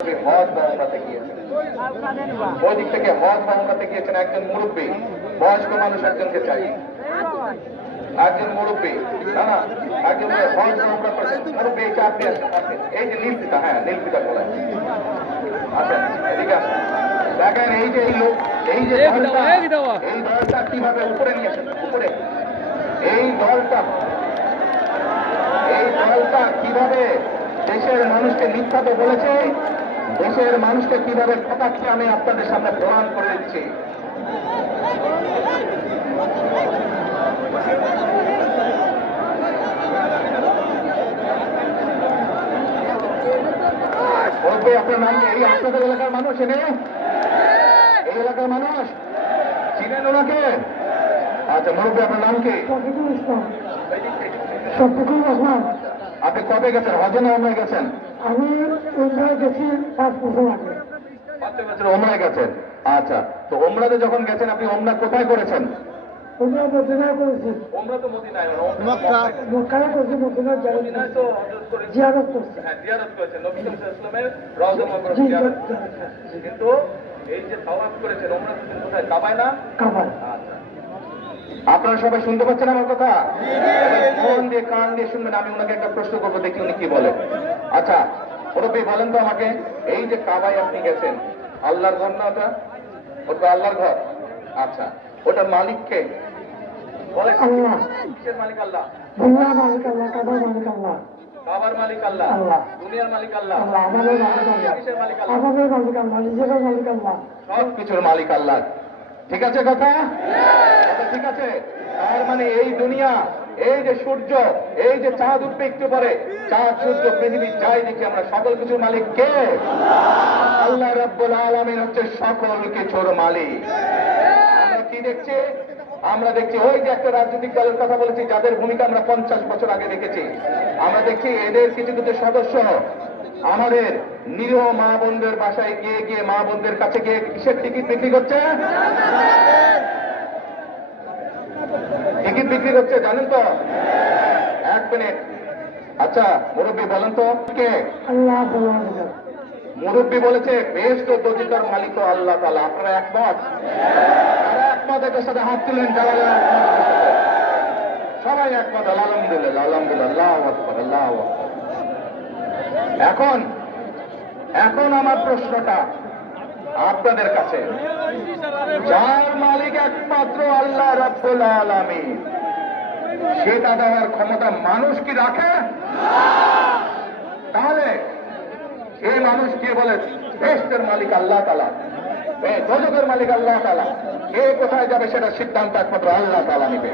হজ বা উমরাতে গিয়েছেন, ওই দিক থেকে হজ বা উমরাতে গিয়েছেন একজন মুরব্বী, বয়স্ক মানুষ একজনকে চাই, একজন মুরব্বী, না না একজন হজ বা উমরা করেছেন মুরব্বী, এই যে আপনি আসেন, এই যে নীলপিতা, হ্যাঁ নীলপিতা বলেন, আসেন এদিকে আসেন। দেখেন এই যে এই লোক, এই যে দলটা, এই দলটা কিভাবে উপরে নিয়েছেন, উপরে এই দলটা, এই দলটা কিভাবে দেশের মানুষকে মিথ্যা তো বলেছে, দেশের মানুষকে কিভাবে ঠকাচ্ছে আমি আপনাদের সামনে প্রমাণ করে দিচ্ছি। বলবে আপনার নাম, এই আপনাদের এলাকার মানুষ, এনে এই এলাকার মানুষ চিনেন ওনাকে? আচ্ছা মুরব্বী আপনার নাম কি? আপনি কবে গেছেন, হজে না ওমরায় গেছেন? আমি উমরায় গেছি 5 বছর আগে। 5 বছর ওমরায় গেছেন। আচ্ছা, তো ওমরাতে যখন গেছেন আপনি ওমরা কোথায় করেছেন? উমরা মদিনায় করেছি। ওমরা তো মদিনায়, মক্কায় করেছি, মদিনায় মদিনায় তো হযরত করেছেন, জিয়ারত করছি। হ্যাঁ জিয়ারত করেছেন নবী সাল্লাল্লাহু আলাইহি ওয়াসাল্লামের রওজা মুবারক জিয়ারত। কিন্তু এই যে তাওয়াফ করেছেন ওমরা করেছেন কোথায়? কাবায় না? কাবায়। আচ্ছা, আপনারা সবাই শুনতে পাচ্ছেন আমার কথা? মন দিয়ে কান দিয়ে শুনবেন। আমি ওনাকে একটা প্রশ্ন করবো, দেখি উনি কি বলে। আচ্ছা মুরব্বী বলেন তো আমাকে, এই যে কাবায় আপনি গেছেন, আল্লাহর ঘর না ওটা? ওটা আল্লাহর ঘর। আচ্ছা, ওটার মালিক কে? বলে আল্লাহ। কিসের মালিক? আল্লাহ। দুনিয়ার মালিক আল্লাহ, কাবার মালিক আল্লাহ। কাবার মালিক আল্লাহ, আল্লাহ। দুনিয়ার মালিক আল্লাহ, আল্লাহ। আমাদের মালিক আল্লাহ, কিসের মালিক? আল্লাহ। আমাদের মালিক আল্লাহ, নিজের মালিক আল্লাহ, সব কিছুর মালিক আল্লাহ। ঠিক আছে কথা? কথা ঠিক আছে? তার মানে এই দুনিয়া, এই যে সূর্য, এই যে চাঁদ উঠবে একটু পরে, চাঁদ সূর্য পৃথিবী যাই দেখি আমরা, সকল কিছুর মালিক কে? আল্লাহ রাব্বুল আলামিন হচ্ছে সকল কিছুর মালিক। আমরা কি দেখছি? আমরা দেখছি ওই যে একটা রাজনৈতিক দলের কথা বলেছি, যাদের ভূমিকা আমরা 50 বছর আগে দেখেছি। আমরা দেখছি এদের কিছু কিছু সদস্য আমাদের নিরীহ মা বোনদের বাসায় গিয়ে গিয়ে, মা বোনদের কাছে গিয়ে কিসের টিকিট বিক্রি করছে? টিকিট বিক্রি করছে, জানেন তো? 1 মিনিট। আচ্ছা মুরব্বী বলেন তো কে? আল্লাহ। মুরব্বী বলেছে বেহেশত ও দোজখের মালিক তো আল্লাহ তাআলা। আপনারা একমত? যারা একমত এদের সাথে হাত তুলেন, যারা সবাই একমত। আলহামদুলিল্লাহ, আলহামদুলিল্লাহ, আল্লাহু আকবার, আল্লাহু আকবার। এখন এখন আমার প্রশ্নটা আপনাদের কাছে, যার মালিক একমাত্র আল্লাহ রাব্বুল আলামিন, সেটা দেওয়ার ক্ষমতা মানুষ কি রাখে? তাহলে এই মানুষ কে বলে বেহেশতের মালিক আল্লাহ তাআলা, দোজখের মালিক আল্লাহ তাআলা, কে কোথায় যাবে সেটা সিদ্ধান্ত একমাত্র আল্লাহ তাআলা নেবে।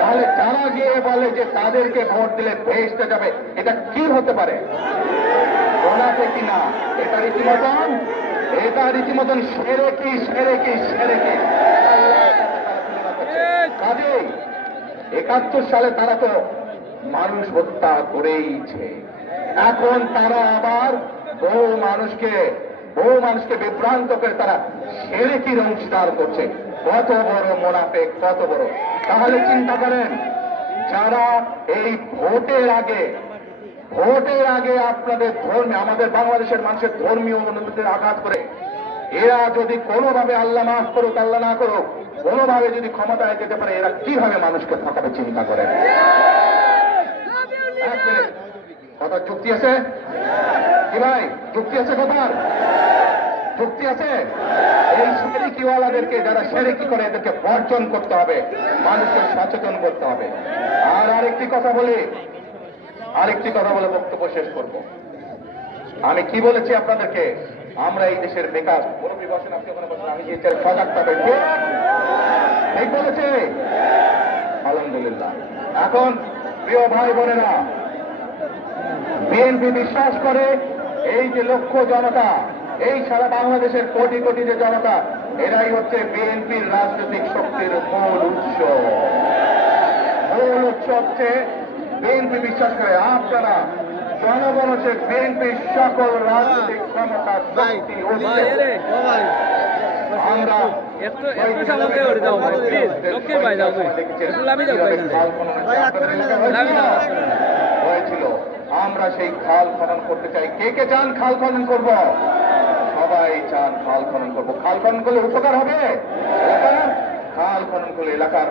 তাহলে যারা গিয়ে বলে যে তাদেরকে ভোট দিলে বেহেশতে যাবে, এটা কি হতে পারে? বলাতে কিনা এটা রীতিমতন, এটা রীতিমতন শিরকি, শিরকি, শিরকি। কাজেই 71 সালে তারা তো মানুষ হত্যা করেইছে। এখন তারা আবার বহু মানুষকে বিভ্রান্ত করে তারা শিরকির অংশীদার করছে। কত বড় মুনাফিক, কত বড়! তাহলে চিন্তা করেন, যারা এই ভোটের আগে আপনাদের ধর্মে, আমাদের বাংলাদেশের মানুষের ধর্মীয় অনুভূতির আঘাত করে, এরা যদি কোনোভাবে, আল্লাহ মাফ করুক আল্লাহ না করুক, কোনোভাবে যদি ক্ষমতায় যেতে পারে, এরা কিভাবে মানুষকে ঠকাবে চিন্তা করেন। কথা যুক্তি আছে কি ভাই? যুক্তি আছে? কথার যুক্তি আছে? এই শিরকিওয়ালাদেরকে, যারা শিরকি করে, এদেরকে বর্জন করতে হবে, মানুষকে সচেতন করতে হবে। আর আরেকটি কথা বলে বক্তব্য শেষ করব। আমি কি বলেছি আপনাদেরকে? আমরা এই দেশের বেকার, মুরব্বী বসেন, আপনি ওখানে বসেন, আমি যে সজাগ থাকবে, ঠিক বলেছে? আলহামদুলিল্লাহ। এখন প্রিয় ভাই বোনেরা, বিএনপি বিশ্বাস করে এই যে লক্ষ জনতা, এই সারা বাংলাদেশের কোটি কোটি যে জনতা, এরাই হচ্ছে বিএনপির রাজনৈতিক শক্তির মূল উৎস। হচ্ছে বিএনপি বিশ্বাস করে, আপনারা জনগণ হচ্ছে বিএনপির সকল রাজনৈতিক ক্ষমতা, শক্তি, আমরা হয়েছিল। আমরা সেই খাল খনন করতে চাই। কে কে চান খাল খনন করব? সবাই চান খাল খনন করবো। খাল খনন করলে উপকার হবে? খাল খনন করলে এলাকার